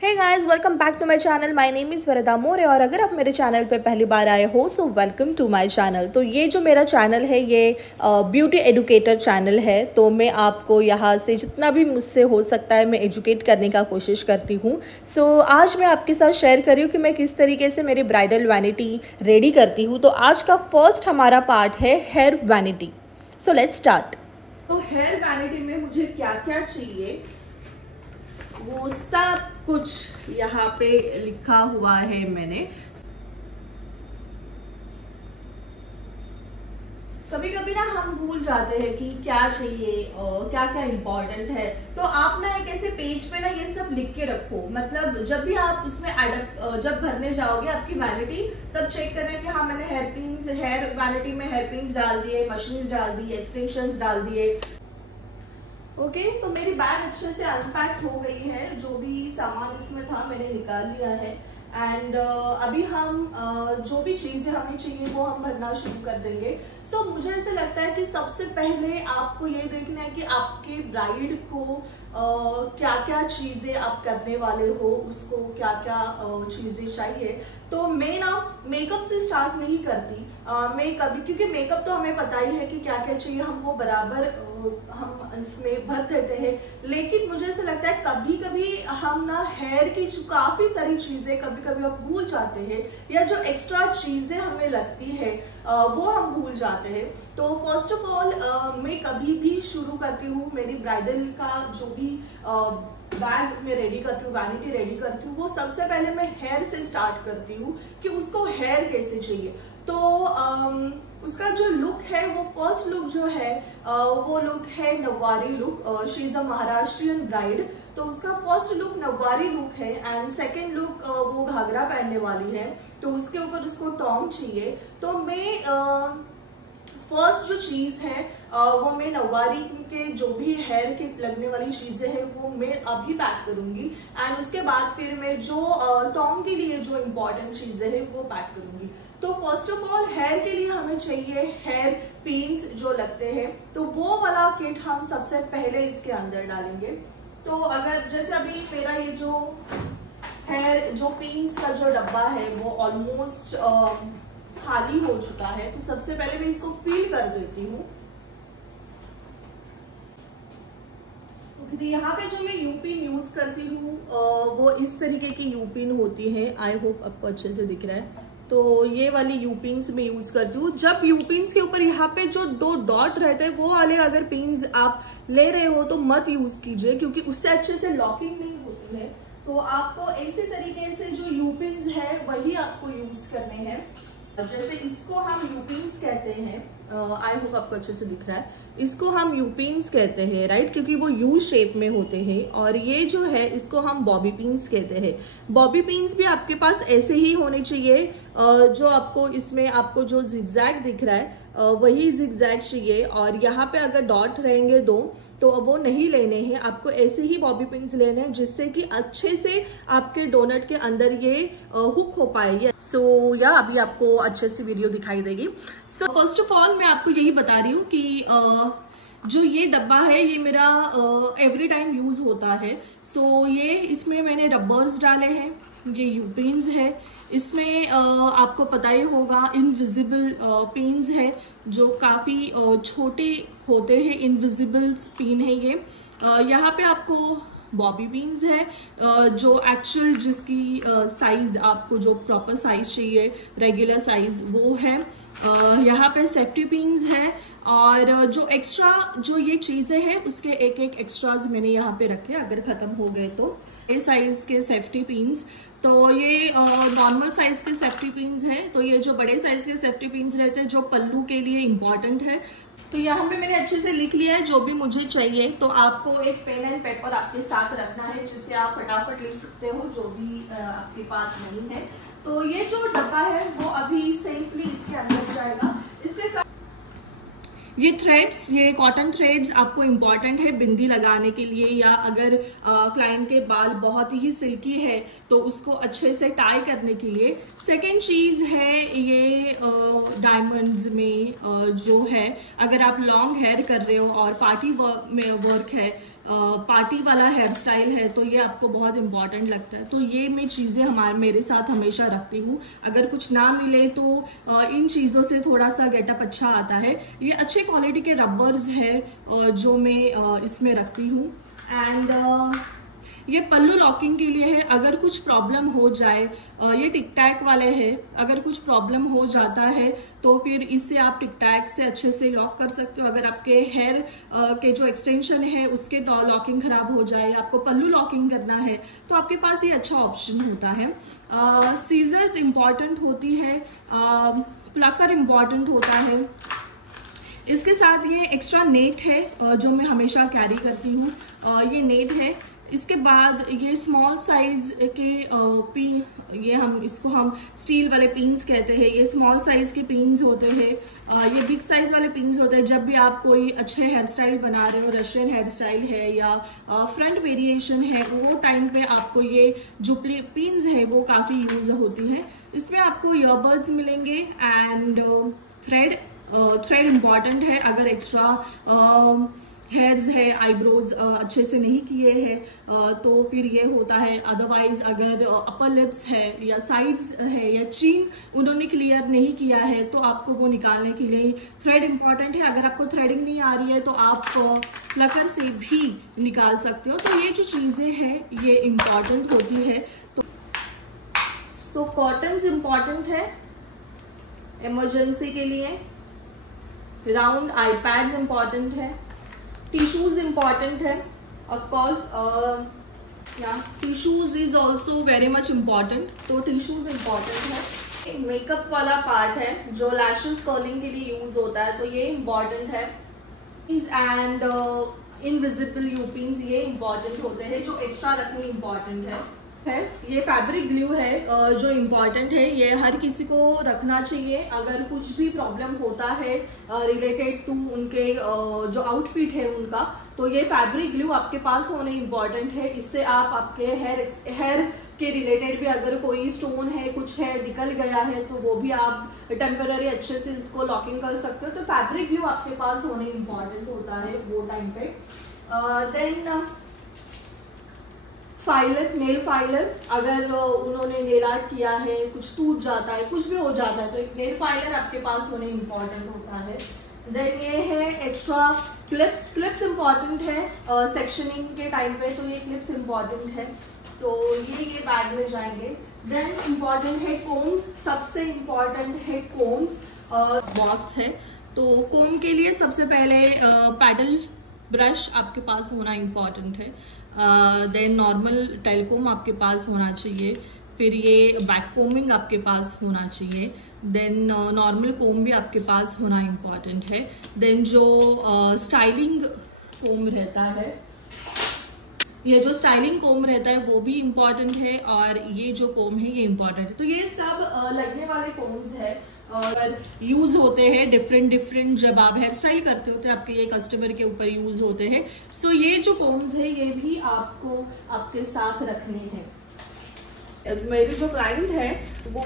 Hey guys, welcome back to my channel. My name is Varada More और अगर आप मेरे चैनल पे पहली बार आए हो so welcome to my channel. तो ये जो मेरा चैनल है ये ब्यूटी एडुकेटर चैनल है। तो मैं आपको यहाँ से जितना भी मुझसे हो सकता है मैं एजुकेट करने का कोशिश करती हूँ। सो आज मैं आपके साथ शेयर कर रही हूँ कि मैं किस तरीके से मेरी ब्राइडल वैनिटी रेडी करती हूँ। तो आज का फर्स्ट हमारा पार्ट है hair vanity. So let's start. तो हेयर वैनिटी में मुझे क्या क्या चाहिए वो सब कुछ यहाँ पे लिखा हुआ है मैंने। कभी कभी ना हम भूल जाते हैं कि क्या चाहिए और क्या क्या इम्पोर्टेंट है। तो आप ना एक ऐसे पेज पे ना ये सब लिख के रखो। मतलब जब भी आप इसमें जब भरने जाओगे आपकी वैनिटी, तब चेक करना कि हाँ मैंने हेयर वैनिटी में हेयर पिन्स डाल दिए, मशीन्स डाल दी, एक्सटेंशंस डाल दिए। ओके, तो मेरी बैग अच्छे से अनपैक हो गई है। जो भी सामान इसमें था मैंने निकाल लिया है। एंड अभी हम जो भी चीजें हमें चाहिए वो हम भरना शुरू कर देंगे। सो मुझे ऐसा लगता है कि सबसे पहले आपको ये देखना है कि आपके ब्राइड को क्या क्या चीजें आप करने वाले हो, उसको क्या क्या चीजें चाहिए। तो मैं ना मेकअप से स्टार्ट नहीं करती। मैं कभी, क्योंकि मेकअप तो हमें पता ही है कि क्या क्या चाहिए, हम वो बराबर हम इसमें भर देते हैं। लेकिन मुझे ऐसा लगता है कभी कभी हम ना हेयर की जो काफी सारी चीजें कभी कभी आप भूल जाते हैं, या जो एक्स्ट्रा चीजें हमें लगती है वो हम भूल जाते हैं। तो फर्स्ट ऑफ ऑल मैं कभी भी शुरू करती हूँ मेरी ब्राइडल का जो भी बैग में रेडी करती हूँ, वैनिटी रेडी करती हूँ, वो सबसे पहले मैं हेयर से स्टार्ट करती हूँ कि उसको हेयर कैसे चाहिए। तो उसका जो लुक है वो फर्स्ट लुक जो है वो लुक है नववारी look. She is a Maharashtrian bride, तो उसका फर्स्ट लुक नववारी लुक है। एंड सेकेंड लुक वो घाघरा पहनने वाली है, तो उसके ऊपर उसको टॉन्ग चाहिए। तो मैं फर्स्ट जो चीज है वो मैं नववारी के जो भी हेयर के लगने वाली चीजें हैं वो मैं अभी पैक करूंगी। एंड उसके बाद फिर मैं जो टॉन्ग के लिए जो इम्पोर्टेंट चीजें हैं वो पैक करूंगी। तो फर्स्ट ऑफ ऑल हेयर के लिए हमें चाहिए हेयर पिन्स जो लगते हैं, तो वो वाला किट हम सबसे पहले इसके अंदर डालेंगे। तो अगर जैसे अभी मेरा ये जो हेयर जो पिन्स का जो डब्बा है वो ऑलमोस्ट खाली हो चुका है, तो सबसे पहले मैं इसको फिल कर देती हूँ। तो यहाँ पे जो मैं यूपिन यूज करती हूँ वो इस तरीके की यूपिन होती है। आई होप आपको अच्छे से दिख रहा है। तो ये वाली यूपिन्स मैं यूज करती हूँ। जब यूपिन्स के ऊपर यहाँ पे जो दो डॉट रहते हैं वो वाले अगर पिन्स आप ले रहे हो तो मत यूज कीजिए, क्योंकि उससे अच्छे से लॉकिंग नहीं होती है। तो आपको इसी तरीके से जो यूपिन्स है वही आपको यूज करने हैं। जैसे इसको हम यूपिन्स कहते हैं, आई होप आपको अच्छे से दिख रहा है। इसको हम यूपिन्स कहते हैं, राइट, क्योंकि वो यू शेप में होते हैं। और ये जो है इसको हम बॉबी पिन्स कहते हैं। बॉबी पिन्स भी आपके पास ऐसे ही होने चाहिए। जो आपको इसमें आपको जो जिगजैग दिख रहा है वही जिगजैग चाहिए। और यहाँ पे अगर डॉट रहेंगे दो तो वो नहीं लेने हैं, आपको ऐसे ही बॉबी पिन्स लेने हैं, जिससे कि अच्छे से आपके डोनट के अंदर ये हुक हो पाएगी। सो या अभी आपको अच्छे से वीडियो दिखाई देगी। सो फर्स्ट ऑफ ऑल मैं आपको यही बता रही हूँ कि जो ये डब्बा है ये मेरा एवरी टाइम यूज होता है। सो ये इसमें मैंने रबर्स डाले हैं, ये यूपिन्स है, इसमें आपको पता ही होगा इनविजिबल पिन्स है जो काफी छोटे होते हैं, इनविजिबल पिन है ये। यहाँ पे आपको बॉबी पिन्स है जो एक्चुअल जिसकी साइज आपको जो प्रॉपर साइज चाहिए, रेगुलर साइज वो है। यहाँ पे सेफ्टी पिन्स है। और जो एक्स्ट्रा जो ये चीजें हैं उसके एक एक एक्स्ट्राज मैंने यहाँ पे रखे, अगर खत्म हो गए तो। ये साइज के सेफ्टी पिन्स, तो ये नॉर्मल साइज के सेफ्टी पिन्स हैं। तो ये जो बड़े साइज के सेफ्टी पिन्स रहते हैं जो पल्लू के लिए इम्पोर्टेंट है। तो यहाँ पे मैंने अच्छे से लिख लिया है जो भी मुझे चाहिए। तो आपको एक पेन एंड पेपर आपके साथ रखना है जिससे आप फटाफट लिख सकते हो जो भी आपके पास नहीं है। तो ये जो डब्बा है वो अभी सेफली इसके अंदर जाएगा। इसके साथ ये थ्रेड्स, ये कॉटन थ्रेड्स आपको इम्पॉर्टेंट है बिंदी लगाने के लिए, या अगर क्लाइंट के बाल बहुत ही सिल्की है तो उसको अच्छे से टाई करने के लिए। सेकेंड चीज है ये डायमंड्स में जो है, अगर आप लॉन्ग हेयर कर रहे हो और पार्टी वर्क में वर्क है पार्टी वाला हेयर स्टाइल है तो ये आपको बहुत इंपॉर्टेंट लगता है। तो ये मैं चीज़ें मेरे साथ हमेशा रखती हूँ। अगर कुछ ना मिले तो इन चीज़ों से थोड़ा सा गेटअप अच्छा आता है। ये अच्छे क्वालिटी के रबर्स है जो मैं इसमें रखती हूँ। एंड ये पल्लू लॉकिंग के लिए है। अगर कुछ प्रॉब्लम हो जाए, ये टिक टैक वाले हैं, अगर कुछ प्रॉब्लम हो जाता है तो फिर इससे आप टिक टैक से अच्छे से लॉक कर सकते हो। अगर आपके हेयर के जो एक्सटेंशन है उसके लॉकिंग खराब हो जाए, आपको पल्लू लॉकिंग करना है तो आपके पास ये अच्छा ऑप्शन होता है। सीजर्स इंपॉर्टेंट होती है, प्लकर इंपॉर्टेंट होता है। इसके साथ ये एक्स्ट्रा नेट है जो मैं हमेशा कैरी करती हूँ, ये नेट है। इसके बाद ये स्मॉल साइज के इसको हम स्टील वाले पिन्स कहते हैं। ये स्मॉल साइज के पिन्स होते हैं, ये बिग साइज वाले पिन्स होते हैं। जब भी आप कोई अच्छे हेयर स्टाइल बना रहे हो, रशियन हेयर स्टाइल है या फ्रंट वेरिएशन है, वो टाइम पे आपको ये जो पिन्स है वो काफी यूज होती है। इसमें आपको ईयरबड्स मिलेंगे एंड थ्रेड इंपॉर्टेंट है। अगर एक्स्ट्रा हेयर्स है, आईब्रोज अच्छे से नहीं किए हैं तो फिर ये होता है। अदरवाइज अगर अपर लिप्स है या साइड्स है या चीन उन्होंने क्लियर नहीं किया है तो आपको वो निकालने के लिए थ्रेड इंपॉर्टेंट है। अगर आपको थ्रेडिंग नहीं आ रही है तो आप प्लकर से भी निकाल सकते हो। तो ये जो चीजें हैं ये इंपॉर्टेंट होती है। तो सो कॉटन्स इंपॉर्टेंट है इमरजेंसी के लिए। राउंड आई पैड्स इंपॉर्टेंट है। टिश्यूज इंपॉर्टेंट है of course, tissues is also very much important. तो टिश्यूज इंपॉर्टेंट है। मेकअप वाला पार्ट है जो लैशेस कर्लिंग के लिए यूज होता है तो ये इम्पॉर्टेंट है। एंड इनविजिबल यूपिंग्स ये इम्पॉर्टेंट होते हैं जो एक्स्ट्रा रखने इम्पॉर्टेंट है। ये फैब्रिक ग्लू है जो इम्पॉर्टेंट है, ये हर किसी को रखना चाहिए। अगर कुछ भी प्रॉब्लम होता है रिलेटेड टू उनके जो आउटफिट है उनका, तो ये फैब्रिक ग्लू आपके पास होने इम्पॉर्टेंट है। इससे आप आपके हेयर के रिलेटेड भी अगर कोई स्टोन है, कुछ है निकल गया है तो वो भी आप टेम्पररी अच्छे से इसको लॉकिंग कर सकते हो। तो फैब्रिक ग्लू आपके पास होने इम्पॉर्टेंट होता है वो टाइम पे। देन फाइलर, नेल फाइलर, अगर उन्होंने नेल आर्ट किया है, कुछ टूट जाता है, कुछ भी हो जाता है तो एक नेल फाइलर आपके पास होने इम्पॉर्टेंट होता है। देन ये है एक्स्ट्रा क्लिप्स इम्पॉर्टेंट है सेक्शनिंग के टाइम पे, तो ये क्लिप्स इम्पॉर्टेंट है तो ये बैग में जाएंगे। देन इम्पॉर्टेंट है कोम्स, सबसे इम्पॉर्टेंट है कोम्स। बॉक्स है तो कोम के लिए सबसे पहले पैडल ब्रश आपके पास होना इम्पॉर्टेंट है। देन नॉर्मल टेलकोम आपके पास होना चाहिए। फिर ये बैक कोमिंग आपके पास होना चाहिए। देन नॉर्मल कोम भी आपके पास होना इम्पॉर्टेंट है। देन जो स्टाइलिंग कोम रहता है, ये जो स्टाइलिंग कोम रहता है वो भी इम्पॉर्टेंट है और ये जो कोम है ये इम्पॉर्टेंट है। तो ये सब लगने वाले कोम्स है और यूज होते हैं डिफरेंट जब आप हेयर स्टाइल करते होते हैं, आपके ये कस्टमर के ऊपर यूज होते हैं। सो ये जो कोम्स है ये भी आपको आपके साथ रखने हैं। मेरी जो क्लाइंट है वो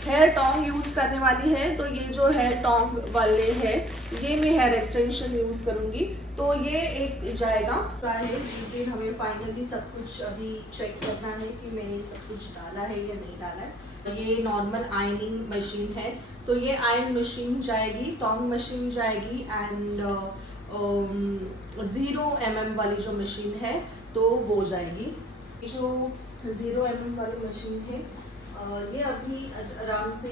हेयर टोंग यूज करने वाली है, तो ये जो हेयर टोंग वाले है ये मैं हेयर एक्सटेंशन यूज करूंगी। तो ये एक जाएगा जिससे हमें फाइनली सब कुछ अभी चेक करना है कि मैंने सब कुछ डाला है या नहीं डाला है। ये नॉर्मल आयनिंग मशीन है तो ये आयन मशीन जाएगी, टोंग मशीन जाएगी एंड 0 mm वाली जो मशीन है तो वो जाएगी। जो 0 mm वाली मशीन है ये अभी आराम से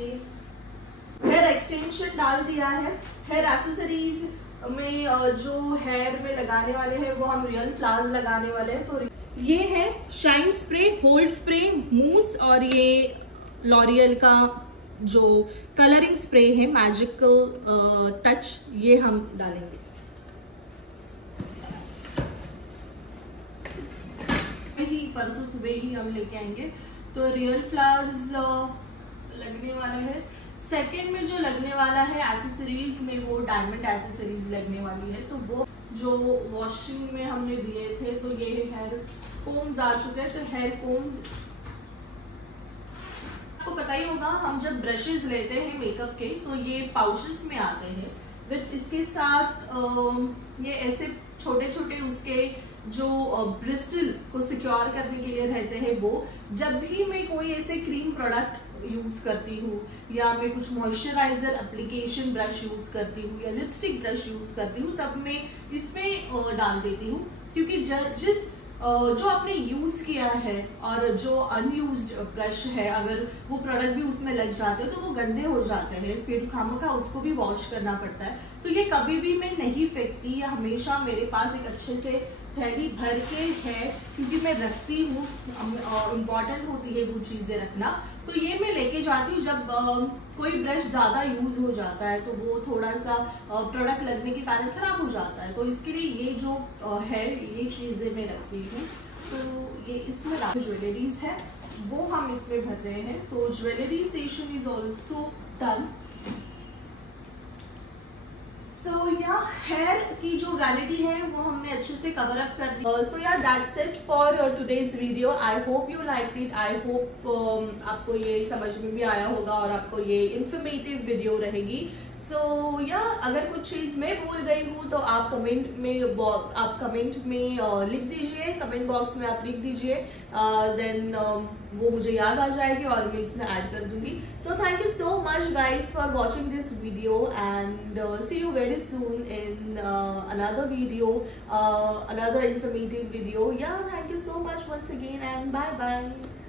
हेयर एक्सटेंशन डाल दिया है। हेयर एक्सेसरीज में जो हेयर में लगाने वाले हैं वो हम रियल फ्लावर्स लगाने वाले हैं। तो ये है शाइन स्प्रे, होल्ड स्प्रे, मूस और ये लॉरियल का जो कलरिंग स्प्रे है मैजिकल टच, ये हम डालेंगे। परसों सुबह ही हम लेके आएंगे। तो रियल फ्लावर्स लगने वाले हैं। सेकेंड में जो लगने वाला है एसेसरीज में वो डायमंड एसेसरीज लगने वाली है। तो वो जो वॉशिंग में हमने दिए थे तो ये हेयर कोम्स आ चुके हैं। तो हेयर कोम्स आपको पता ही होगा, हम जब ब्रशेस लेते हैं मेकअप के तो ये पाउचेस में आते हैं विद इसके साथ ये ऐसे छोटे छोटे उसके जो ब्रिस्टल को सिक्योर करने के लिए रहते हैं वो। जब भी मैं कोई ऐसे क्रीम प्रोडक्ट यूज करती हूँ या मैं कुछ मॉइस्चराइजर एप्लीकेशन ब्रश यूज करती हूँ या लिपस्टिक ब्रश यूज करती हूँ, तब मैं इसमें डाल देती हूँ, क्योंकि जो आपने यूज किया है और जो अनयूज्ड ब्रश है, अगर वो प्रोडक्ट भी उसमें लग जाते हैं तो वो गंदे हो जाते हैं, फिर खामखा उसको भी वॉश करना पड़ता है। तो ये कभी भी मैं नहीं फेंकती, या हमेशा मेरे पास एक अच्छे से थैली भर के है, क्योंकि मैं रखती हूँ, इम्पॉर्टेंट होती है वो चीजें रखना। तो ये मैं लेके जाती हूँ जब कोई ब्रश ज्यादा यूज हो जाता है तो वो थोड़ा सा प्रोडक्ट लगने के कारण खराब हो जाता है, तो इसके लिए ये जो है ये चीजें मैं रखती हूँ। तो ये इसमें ज्वेलरीज है वो हम इसमें भर रहे हैं। तो jewellery session is also done. So या हेयर की जो वैनिटी है वो हमने अच्छे से कवर अप कर दी। सो या that's it for today's video. I hope you like it. I hope आपको ये समझ में भी आया होगा और आपको ये इंफॉर्मेटिव वीडियो रहेगी। सो या अगर कुछ चीज मैं भूल गई हूँ तो आप कमेंट में लिख दीजिए, कमेंट बॉक्स में आप लिख दीजिए, देन वो मुझे याद आ जाएगी और मैं इसमें ऐड कर दूंगी। So thank you so much guys for watching this video and see you very soon in another video, another informative video. Yeah, thank you so much once again and bye bye.